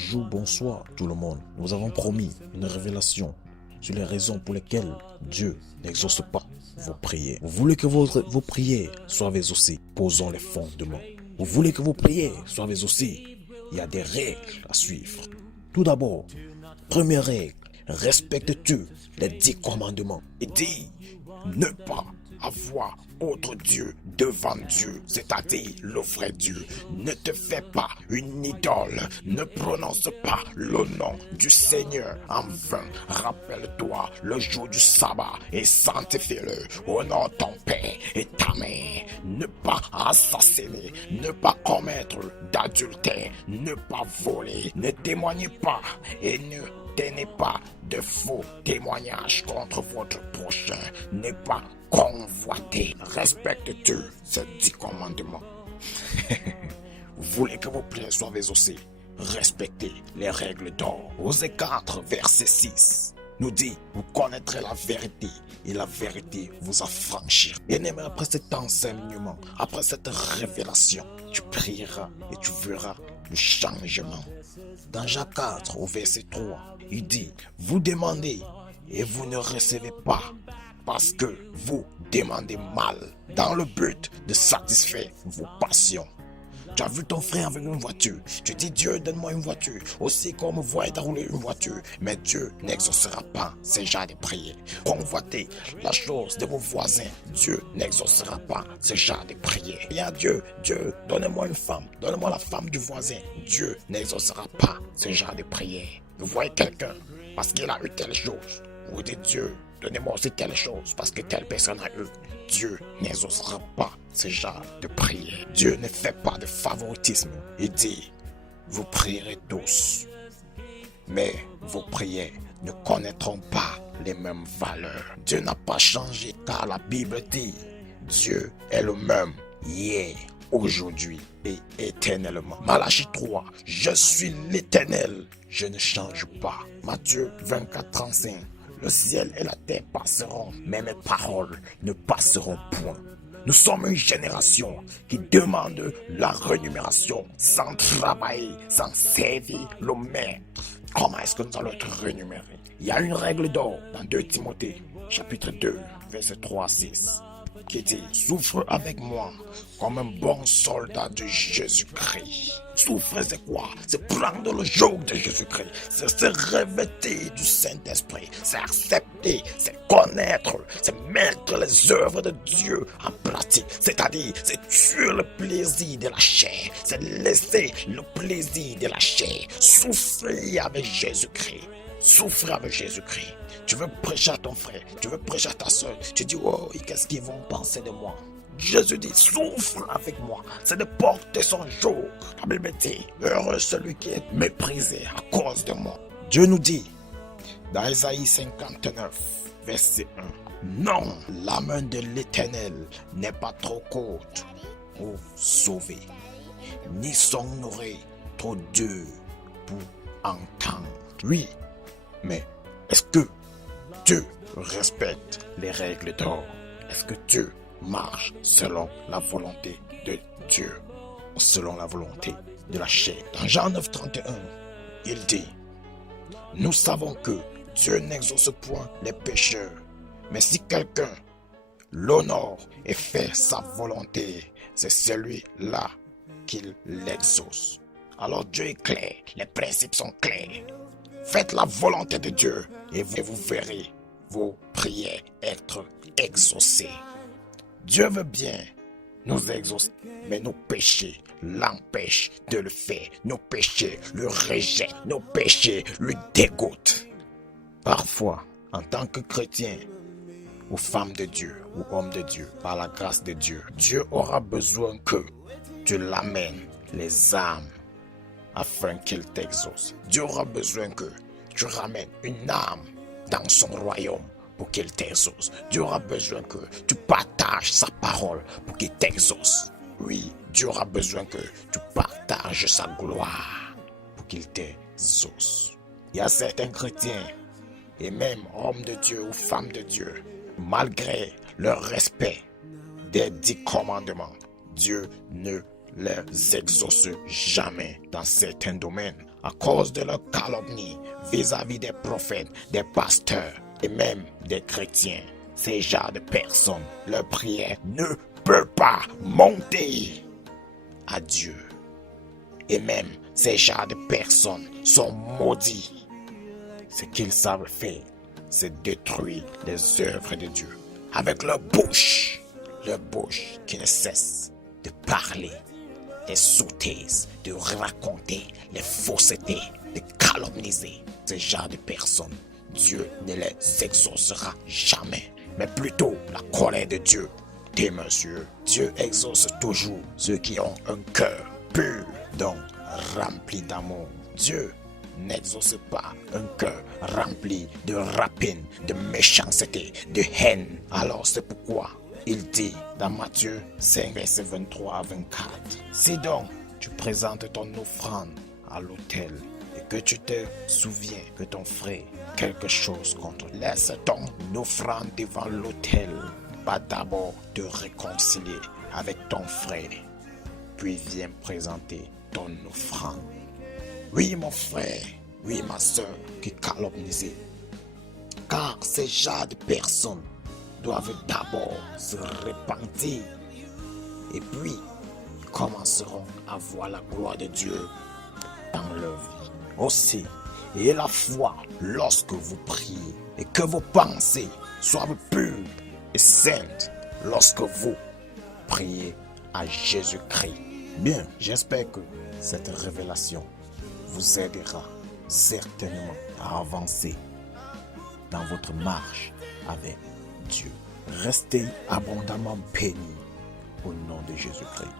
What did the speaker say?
Bonjour, bonsoir tout le monde. Nous avons promis une révélation sur les raisons pour lesquelles Dieu n'exauce pas vos prières. Vous voulez que vos prières soient exaucées? Posons les fondements. Vous voulez que vos prières soient exaucées? Il y a des règles à suivre. Tout d'abord, première règle, respectes-tu les 10 commandements et dis ne pas avoir autre Dieu devant Dieu, c'est-à-dire le vrai Dieu. Ne te fais pas une idole, ne prononce pas le nom du Seigneur en vain. Rappelle-toi le jour du sabbat et sanctifie-le. Honore ton père et ta mère. Ne pas assassiner, ne pas commettre d'adultère, ne pas voler, ne témoignez pas et ne tenez pas de faux témoignages contre votre prochain, ne pas convoiter. Respecte-tu ces 10 commandements. Vous voulez que vos prières soient exaucées? Respectez les règles d'or. Osée 4, verset 6 nous dit, vous connaîtrez la vérité et la vérité vous affranchira. Bien-aimé, après cet enseignement, après cette révélation, tu prieras et tu verras le changement. Dans Jacques 4, au verset 3, il dit, vous demandez et vous ne recevez pas parce que vous demandez mal dans le but de satisfaire vos passions. Tu as vu ton frère avec une voiture. Tu dis, Dieu, donne-moi une voiture. Aussi comme voit rouler une voiture. Mais Dieu n'exaucera pas ces genres de prières. Convoitez la chose de vos voisins. Dieu n'exaucera pas ces genres de prières. Il y a Dieu, donne-moi une femme. Donne-moi la femme du voisin. Dieu n'exaucera pas ces genres de prières. Vous voyez quelqu'un parce qu'il a eu telle chose. Vous dites, Dieu, donnez-moi aussi telle chose parce que telle personne a eu. Dieu n'exaucera pas ce genre de prière. Dieu ne fait pas de favoritisme. Il dit, vous prierez tous, mais vos prières ne connaîtront pas les mêmes valeurs. Dieu n'a pas changé car la Bible dit, Dieu est le même hier, aujourd'hui et éternellement. Malachie 3, je suis l'Éternel, je ne change pas. Matthieu 24, 35. Le ciel et la terre passeront, mais mes paroles ne passeront point. Nous sommes une génération qui demande la rémunération sans travailler, sans servir le maître. Comment est-ce que nous allons être rémunérés? Il y a une règle d'or dans 2 Timothée, chapitre 2, verset 3 à 6, qui dit, souffre avec moi comme un bon soldat de Jésus-Christ. Souffrir, c'est quoi? C'est prendre le joug de Jésus-Christ. C'est se revêtir du Saint-Esprit. C'est accepter, c'est connaître, c'est mettre les œuvres de Dieu en pratique. C'est-à-dire, c'est tuer le plaisir de la chair. C'est laisser le plaisir de la chair. Souffrir avec Jésus-Christ. Souffrir avec Jésus-Christ. Tu veux prêcher à ton frère, tu veux prêcher à ta soeur. Tu dis, oh, qu'est-ce qu'ils vont penser de moi? Jésus dit, souffre avec moi, c'est de porter son joug. La Bible dit, heureux celui qui est méprisé à cause de moi. Dieu nous dit, dans Isaïe 59, verset 1, non, la main de l'Éternel n'est pas trop courte pour sauver, ni son oreille trop dure pour entendre. Oui, mais est-ce que Dieu respecte les règles d'or? Est-ce que Dieu marche selon la volonté de Dieu, selon la volonté de la chair? Dans Jean 9, 31, il dit, nous savons que Dieu n'exauce point les pécheurs, mais si quelqu'un l'honore et fait sa volonté, c'est celui-là qu'il l'exauce. Alors Dieu est clair, les principes sont clairs. Faites la volonté de Dieu et vous verrez vos prières être exaucées. Dieu veut bien nous exaucer, mais nos péchés l'empêchent de le faire. Nos péchés le rejettent, nos péchés le dégoûtent. Parfois, en tant que chrétien, ou femme de Dieu, ou homme de Dieu, par la grâce de Dieu, Dieu aura besoin que tu l'amènes les âmes afin qu'il t'exauce. Dieu aura besoin que tu ramènes une âme dans son royaume pour qu'il t'exauce. Dieu aura besoin que tu partages sa parole pour qu'il t'exauce. Oui, Dieu aura besoin que tu partages sa gloire pour qu'il t'exauce. Il y a certains chrétiens et même hommes de Dieu ou femmes de Dieu, malgré leur respect des 10 commandements, Dieu ne les exauce jamais dans certains domaines. à cause de leur calomnie vis-à-vis des prophètes, des pasteurs et même des chrétiens. Ces genres de personnes, leur prière ne peut pas monter à Dieu. Et même ces genres de personnes sont maudits. Ce qu'ils savent faire, c'est détruire les œuvres de Dieu avec leur bouche qui ne cesse de parler des sottises, de raconter les faussetés, de calomnier. Ces genres de personnes, Dieu ne les exaucera jamais, mais plutôt la colère de Dieu. Des messieurs, Dieu exauce toujours ceux qui ont un cœur pur, donc rempli d'amour. Dieu n'exauce pas un cœur rempli de rapine, de méchanceté, de haine. Alors c'est pourquoi il dit dans Matthieu 5, verset 23 à 24, si donc tu présentes ton offrande à l'autel et que tu te souviens que ton frère a quelque chose contre lui, laisse ton offrande devant l'autel, va d'abord te réconcilier avec ton frère, puis viens présenter ton offrande. Oui, mon frère, oui, ma soeur qui calomnie, car ces genres de personnes doivent d'abord se repentir et puis commenceront à voir la gloire de Dieu dans leur vie. Aussi, et la foi lorsque vous priez et que vos pensées soient pures et saintes lorsque vous priez à Jésus-Christ. Bien, j'espère que cette révélation vous aidera certainement à avancer dans votre marche avec Dieu. Restez abondamment bénis au nom de Jésus-Christ.